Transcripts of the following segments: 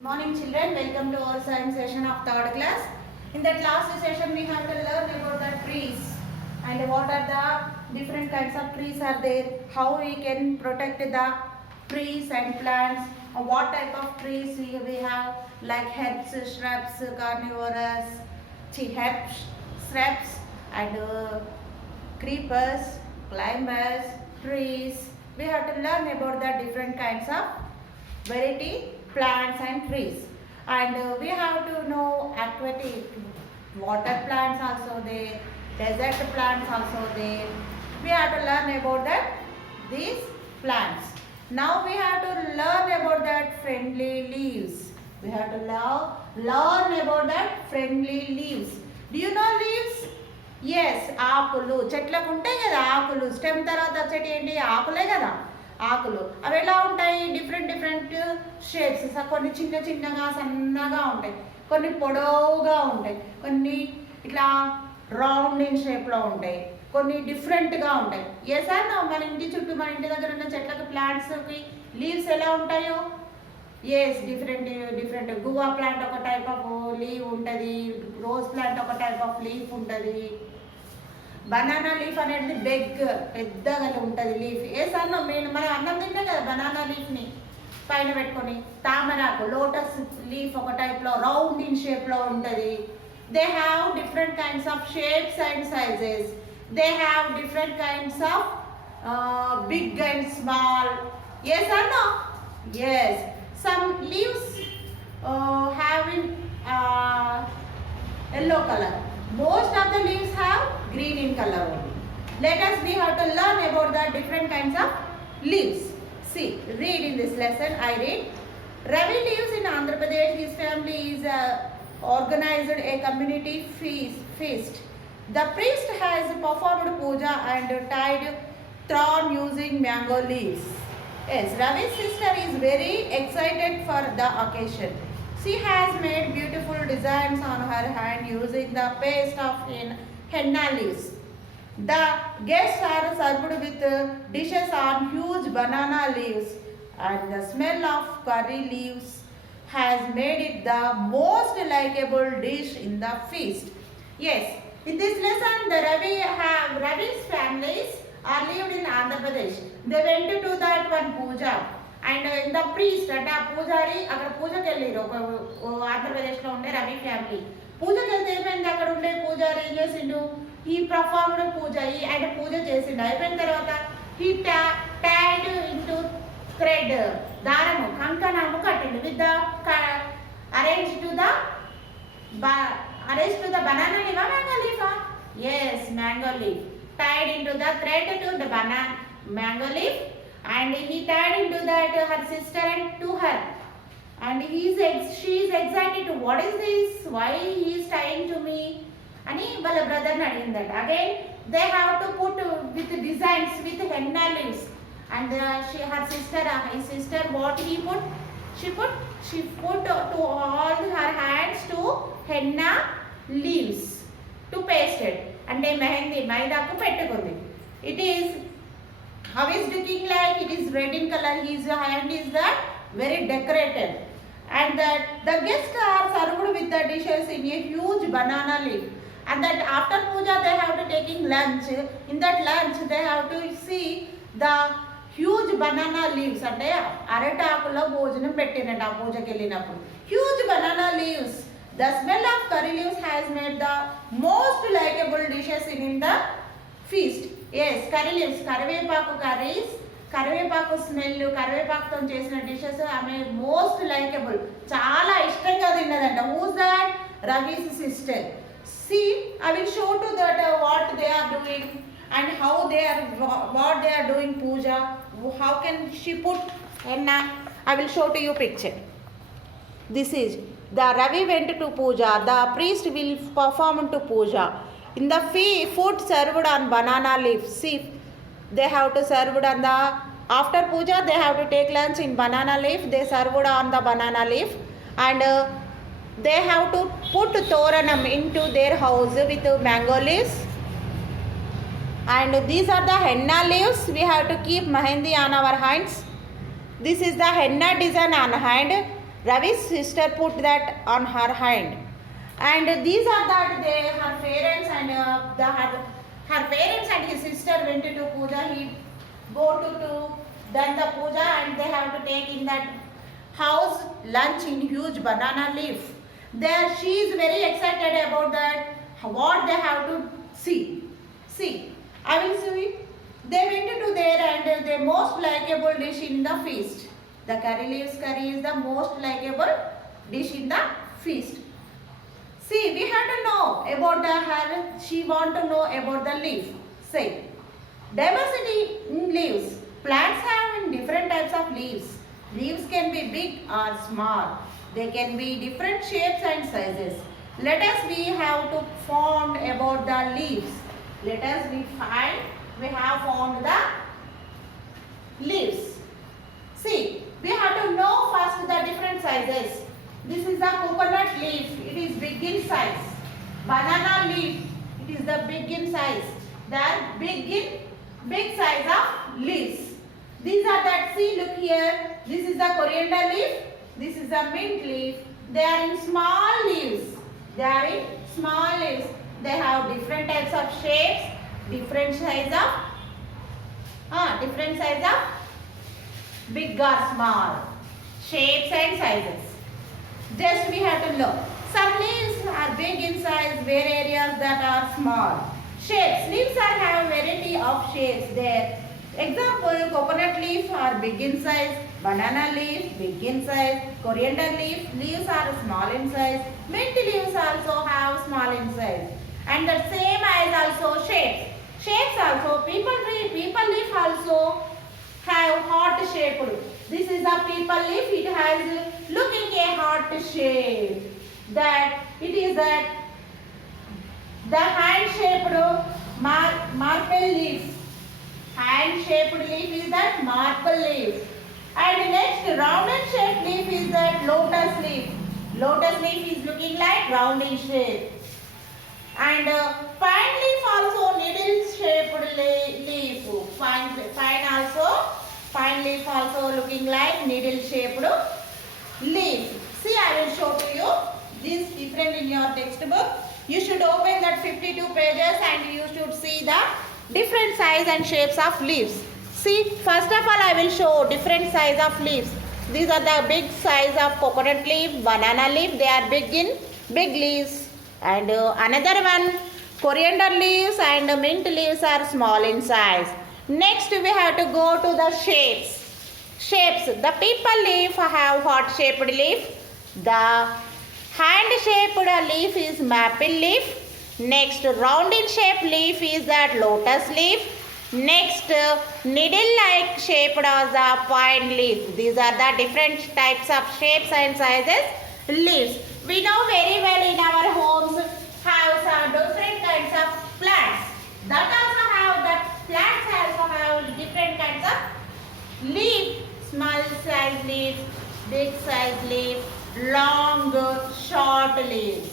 Morning children, welcome to our science session of third class. In that last session we have to learn about the trees and what are the different kinds of trees are there, how we can protect the trees and plants, what type of trees we have like herbs, shrubs, carnivorous, herbs, shrubs and creepers, climbers, trees. We have to learn about the different kinds of variety plants and trees, and we have to know aquatic water plants also there, desert plants also there. We have to learn about that these plants. Now we have to learn about that friendly leaves. We have to learn about that friendly leaves. Do you know leaves? Yes ఆకులు చెట్లకు ఉంటాయి కదా, ఆకులు stem తర్వాత వచ్చేటి ఏంటి ఆకులే కదా. ఆకులు అవి ఎలా ఉంటాయి, డిఫరెంట్ డిఫరెంట్ షేప్స్. కొన్ని చిన్న చిన్నగా సన్నగా ఉంటాయి, కొన్ని పొడవుగా ఉంటాయి, కొన్ని ఇట్లా రౌండ్ ఇన్ షేప్లో ఉంటాయి, కొన్ని డిఫరెంట్గా ఉంటాయి. ఏ సార్ మన ఇంటి చుట్టూ మన ఇంటి దగ్గర ఉన్న చెట్లకి ప్లాంట్స్కి లీవ్స్ ఎలా ఉంటాయో, yes different different. Guava plant ఒక టైప్ ఆఫ్ లీవ్ ఉంటుంది, రోజ్ ప్లాంట్ ఒక టైప్ ఆఫ్ లీఫ్ ఉంటుంది, బనానా లీఫ్ అనేది పెద్దగా ఉంటుంది లీఫ్. ఏ సార్ మనం అన్నం తింటాం కదా బనానా లీఫ్ని పైన పెట్టుకొని. తామరాకు లోటస్ లీఫ్ ఒక టైప్లో రౌండ్ ఇన్ షేప్లో ఉంటుంది. They have different kinds of shapes and sizes. They have different kinds of big and small. A sir as some leaves having yellow color. Most of the leaves have green in color only. Let us we have to learn about the different kinds of leaves. See, read in this lesson. I read. Ravi lives in Andhra Pradesh. His family is organized a community feast. The priest has performed puja and tied thorn using mango leaves. Yes, Ravi's sister is very excited for the occasion. She has made beautiful designs on her hand using the paste of henna leaves. The guests are served with dishes on huge banana leaves, and the smell of curry leaves has made it the most likable dish in the feast. Yes, in this lesson the Ravi's families are lived in Andhra Pradesh. They went to that one puja and in the priest అంటే ఆ పూజారి అక్కడ పూజకి వెళ్ళారు. ఒక ఆంధ్రప్రదేశ్లో ఉండే Ravi family పూజకి వెళ్తే ఏమైంది, అక్కడ ఉండే పూజారి ఏం చేసిండు, ఈ పర్ఫార్మ్డ్ పూజ ఆయన పూజ చేసిండు. అయిపోయిన తర్వాత హీ టైడ్ ఇంటూ థ్రెడ్ దారము కంకణము కట్టిండు with the arrange to the banana లీఫా మ్యాంగో లీఫా, yes mango leaf. Tied into the thread to the banana mango leaf, and he tied into that her sister and to her, and she is excited. What is this? Why he is tying to me? Ani wala brother ni adindata. Again they have to put with designs with henna leaves, and her sister what he put? She put to all her hands to henna leaves to paste it. అంటే మెహందీ మైదాకు పెట్టుకుంది. It is how is looking like it is red in colour. His hand is the very decorated, and that the guest are served with the dishes in a huge banana leaf. And that after puja they have to taking lunch. In that lunch they have to see the huge banana leaves. అంటే అరటాకులో భోజనం పెట్టినట్టు ఆ పూజకి వెళ్ళినప్పుడు. Huge banana leaves. The smell of curry leaves has made the most likable dishes in the feast. Yes, curry leaves, కరివేపాకు curries, కరివేపాకు smell, కరివేపాకుతో చేసిన డిషెస్ ఆమె మోస్ట్ లైకబుల్, చాలా ఇష్టంగా తిన్నదంట. Who's that? Ravi's sister. See, I will show to that what they are doing and how they are what they are doing puja. How can she put henna? I will show to you picture. This is the Ravi went to puja. The priest will perform to puja. In the food served on banana leaf. See, they have to serve on the after puja. They have to take lunch in banana leaf. They served on the banana leaf, and they have to put toranam into their house with mango leaves. And these are the henna leaves. We have to keep mehendi on our hands. This is the henna design on hand. Ravi's sister put that on her hand. And these are that her parents and her parents and his sister went to puja. He go to done the puja and they have to take in that house lunch in huge banana leaf. There she is very excited about that what they have to see. See, I will see. They went to there and the most likable dish in the feast. The curry leaves curry is the most likable dish in the feast. See, we have to know about her. She want to know about the leaf. Say, diversity in leaves. Plants have different types of leaves. Leaves can be big or small. They can be different shapes and sizes. Let us we have to found about the leaves. Let us we have found the leaves. See, we have to know first the different sizes. This is the coconut leaf. It is big in size. Banana leaf. It is the big in size. They are big size of leaves. These are that. See, look here. This is the coriander leaf. This is the mint leaf. They are in small leaves. They are in small leaves. They have different types of shapes, different size of big or small shapes and sizes. Just we have to look. Some leaves are big in size, where areas that are small. Shapes. Leaves have variety of shapes there. Example, coconut leaf are big in size, banana leaf big in size, coriander leaves are small in size, mint leaves also have small in size. And the same as also shapes. Shapes also, people leaf also have heart shaped. This is a people leaf. It has looking a heart shape. That it is that the hand shaped marble leaf. Hand shaped leaf is that marble leaf. And next rounded shaped leaf is that lotus leaf. Lotus leaf is looking like round in shape. And pine leaf also needle shaped leaf. Pine leaf also looking like needle shaped leaf. See, I will show to you. This different in your textbook. You should open that 52 pages and you should see the different size and shapes of leaves. See, first of all I will show different size of leaves. These are the big size of coconut leaf, banana leaf. They are big leaves. And another one, coriander leaves and mint leaves are small in size. Next we have to go to the shapes. Shapes. The people leaf have heart shaped leaf. The hand shaped leaf is maple leaf. Next round in shape leaf is that lotus leaf. Next needle like shaped as the pine leaf. These are the different types of shapes and sizes leaves. We know very well in our homes have some different kinds of plants. That also have that plants also have different kinds of leaf. Small size leaves, big size leaves, long, short leaves.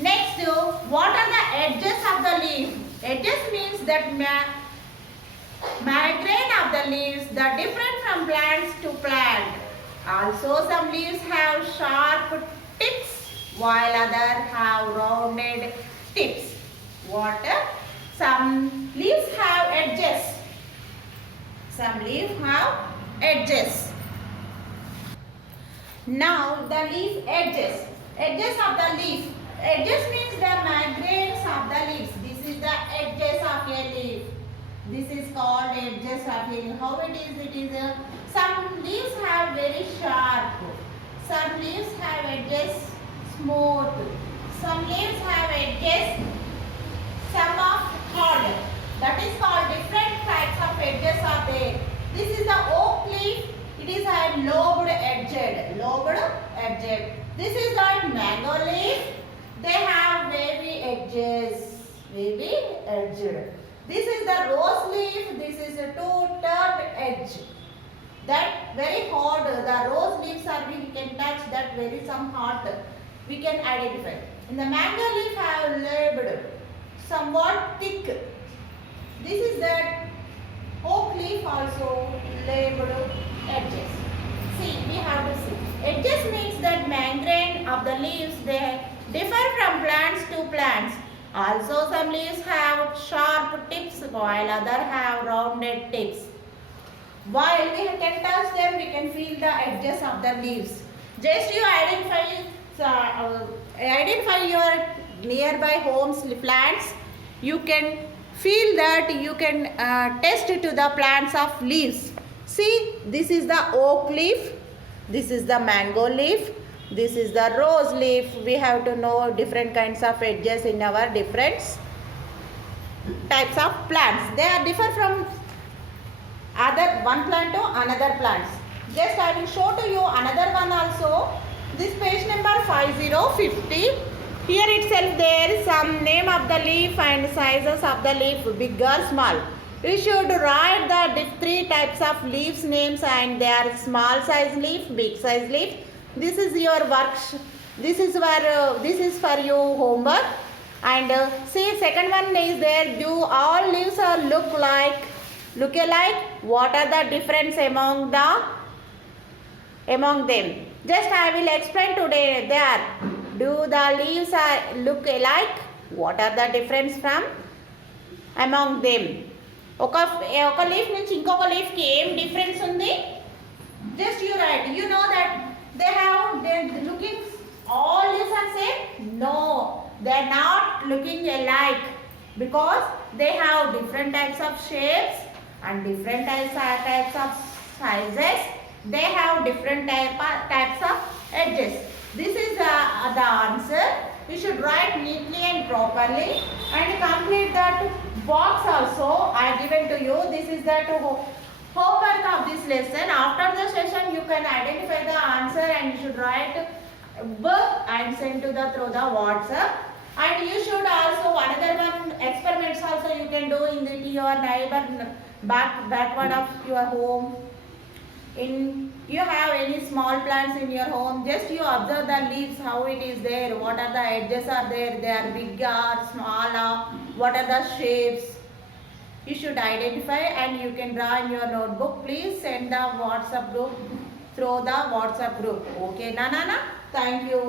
Next, what are the edges of the leaf? Edges means that migraine of the leaves that different from plants to plant. Also, some leaves have sharp tips while others have rounded tips. Some leaves have edges. Some leaves have edges. Now the leaf edges. Edges of the leaf. Edges means the migraines of the leaves. This is the edges of a leaf. This is called edges of a leaf. How it is? Some leaves have very sharp. Some leaves have edges smooth. Some leaves have edges some of hard. That is called different types of edges are there. This is the oak leaf. It is a lobed edged. This is the mango leaf. They have wavy edges. This is the rose leaf. This is a two-turned edge. That very hard. The rose leaves are we can touch that very some hard. We can identify. In the mango leaf have labeled somewhat thick. This is that oak leaf also labeled edges. See, we have to see. Edges means that membrane of the leaves, they differ from plants to plants. Also some leaves have sharp tips while other have rounded tips. While we can touch them, we can feel the edges of the leaves. Just you identify your nearby homes plants. You can feel that you can test to the plants of leaves. See, this is the oak leaf, this is the mango leaf, this is the rose leaf. We have to know different kinds of edges in our different types of plants. They are differ from other one plant to another plants. Just I will show to you another one also. This page number 5050. Here itself there is some name of the leaf and sizes of the leaf, big or small. You should write the three types of leaves names, and they are small size leaf, big size leaf. This is your work. This is for your homework. And see, second one is there. Do all leaves are look alike? What are the difference among them? Just I will explain today there. Do the leaves are look alike? What are the difference from among them? ఒక leaf నుంచి ఇంకొక leaf కి ఏం difference ఉంది? Just you write. You know that they're looking all leaves are same? No, they're not looking alike because they have different types of shapes and different types of sizes. They have different types of edges. This is the answer. You should write neatly and properly and complete that box also I given to you. This is the homework of this lesson. After the session you can identify the answer and you should write book and send to through the WhatsApp. And you should also another one experiments also you can do in your neighbor backward of your home. In you have any small plants in your home, just you observe the leaves, how it is there, what are the edges are there, they are big or small, what are the shapes. You should identify and you can draw in your notebook. Please send the WhatsApp group through the WhatsApp group. Okay, Nana? Thank you.